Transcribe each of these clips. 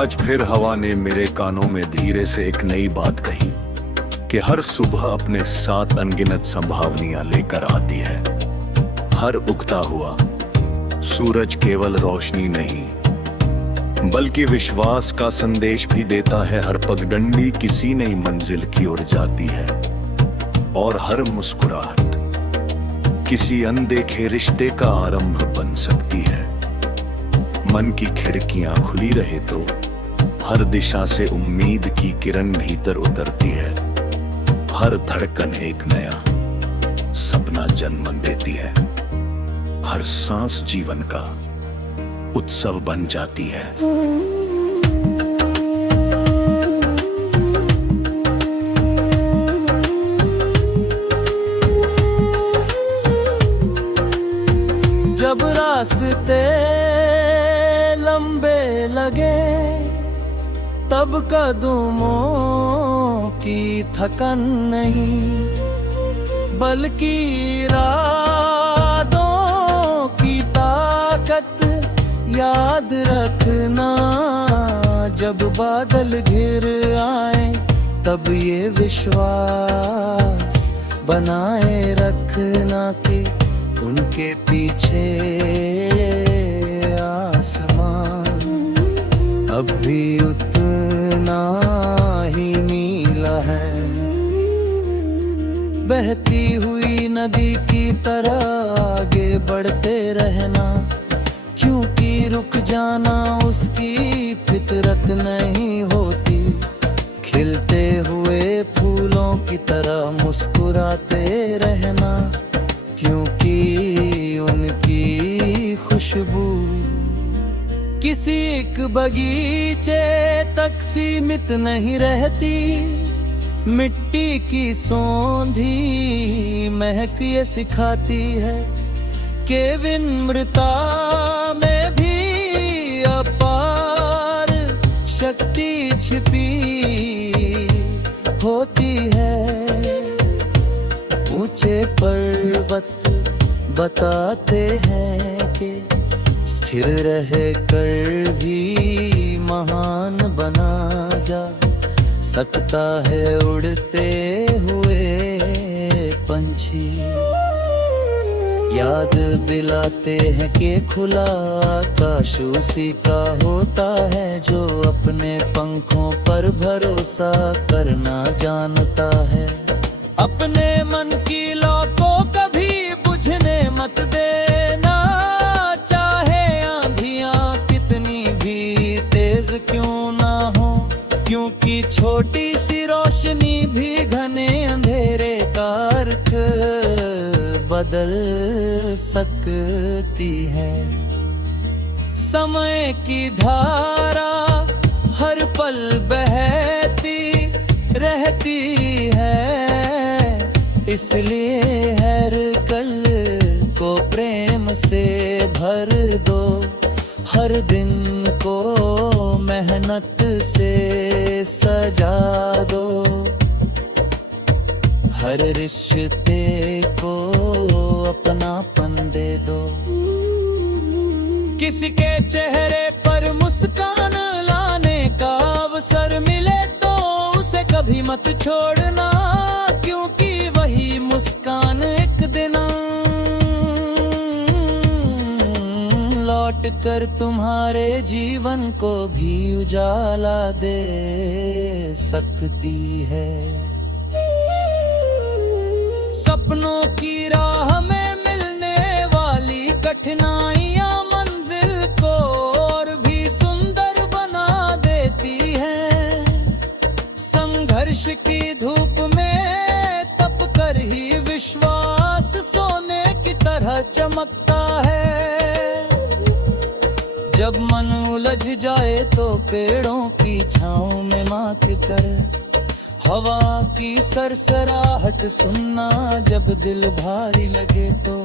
आज फिर हवा ने मेरे कानों में धीरे से एक नई बात कही कि हर सुबह अपने साथ अनगिनत संभावनाएं लेकर आती है। हर उगता हुआ सूरज केवल रोशनी नहीं बल्कि विश्वास का संदेश भी देता है। हर पगडंडी किसी नई मंजिल की ओर जाती है और हर मुस्कुराहट किसी अनदेखे रिश्ते का आरंभ बन सकती है। मन की खिड़कियां खुली रहे तो हर दिशा से उम्मीद की किरण भीतर उतरती है। हर धड़कन एक नया सपना जन्म देती है। हर सांस जीवन का उत्सव बन जाती है। जब रास्ते लंबे लगे तब कदमों की थकन नहीं बल्कि इरादों की ताकत याद रखना। जब बादल घिर आए तब ये विश्वास बनाए रखना कि उनके पीछे आसमान अब भी उतना ही नीला है। बहती हुई नदी की तरह आगे बढ़ते रहना, क्योंकि रुक जाना उसकी फितरत नहीं होती। खिलते हुए फूलों की तरह मुस्कुराते रहना, क्योंकि उनकी खुशबू किसी एक बगीचे तक सीमित नहीं रहती। मिट्टी की सौंधी महक ये सिखाती है कि विनम्रता में भी अपार शक्ति छिपी होती है। ऊंचे पर्वत बताते हैं कि स्थिर रह कर भी महान बना जा सकता है उड़ते हुए पंछी। याद दिलाते हैं कि खुला आकाश उसी का होता है जो अपने पंखों पर भरोसा करना जानता है। अपने मन की लौ को कभी बुझने मत देना, चाहे आंधियां कितनी भी तेज क्यों ना हो, क्योंकि छोटी सी रोशनी भी घने अंधेरे का अर्थ बदल सकती है। समय की धारा हर पल बहती रहती है, इसलिए हर कल को प्रेम से भर दो। हर दिन को मेहनत से सजा दो। हर रिश्ते को अपनापन दे दो। किसी के चेहरे पर मुस्कान लाने का अवसर मिले तो उसे कभी मत छोड़ना, क्योंकि वही मुस्कान एक दिन लौट कर तुम्हारे जीवन को भी उजाला दे सकती है। सपनों की राह में मिलने वाली कठिनाइयां मंजिल को और भी सुंदर बना देती हैं। संघर्ष की धूप में तप कर ही विश्वास सोने की तरह चमकता है। जब मन उलझ जाए तो पेड़ों की छाँव में माथ कर हवा की सरसराहट सुनना। जब दिल भारी लगे तो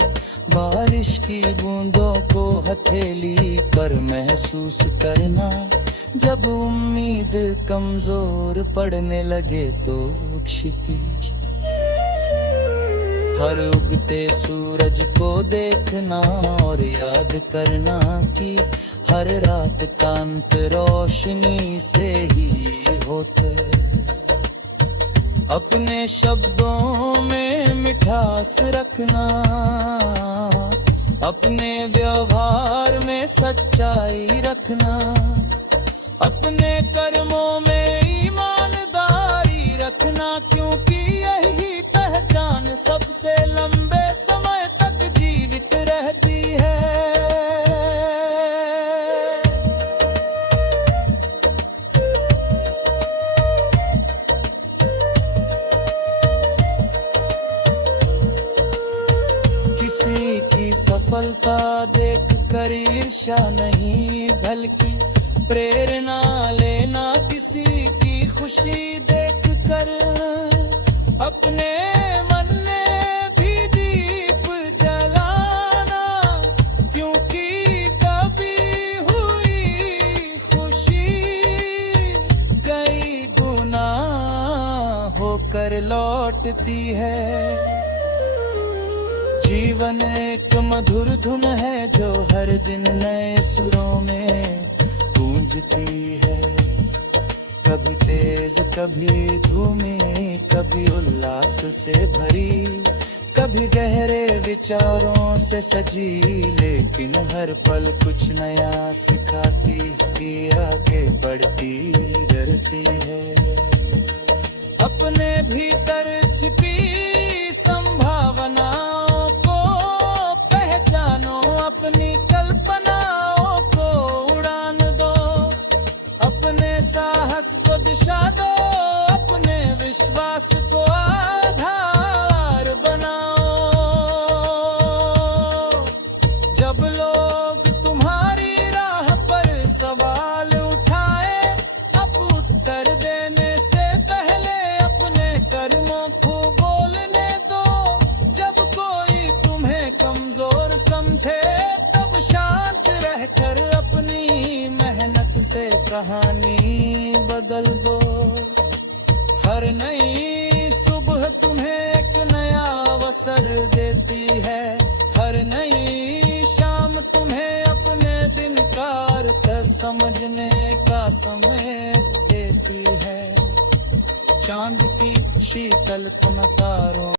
बारिश की बूंदों को हथेली पर महसूस करना। जब उम्मीद कमजोर पड़ने लगे तो क्षितिज हर उगते सूरज को देखना और याद करना कि हर रात का अंत रोशनी से ही होता है। अपने शब्दों में मिठास रखना, अपने व्यवहार में सच्चाई रखना, अपने कर्मों में ईमानदारी रखना, क्योंकि यही पहचान सबसे लंबे समय तक जीवित रहती है। किसी की सफलता देखकर ईर्ष्या नहीं, बल्कि प्रेरणा लेना, किसी की खुशी देखकर अपने मन में भी दीप जलाना, क्योंकि कभी हुई खुशी कई गुना होकर लौटती है। जीवन एक मधुर धुन है जो हर दिन नए सुरों में गूंजती है, कभी तेज कभी धूमी, कभी उल्लास से भरी, कभी गहरे विचारों से सजी, लेकिन हर पल कुछ नया सिखाती कि आगे बढ़ती डरती है। अपने भीतर छिपी संभावनाओं को पहचानो, अपनी कल्पनाओं को उड़ान दो, अपने साहस को दिशा दो, अपने विश्वास को आधार बनाओ। जब लोग तुम्हारी राह पर सवाल उठाए, अब उत्तर देने से पहले अपने कर्मों को बोलने दो। जब कोई तुम्हें कमजोर समझे, तब शांत रहकर अपनी मेहनत से कहानी बदल दो। हर नई सुबह तुम्हें एक नया अवसर देती है, हर नई शाम तुम्हें अपने दिन का अर्थ समझने का समय देती है। चांद की शीतल तुम तारों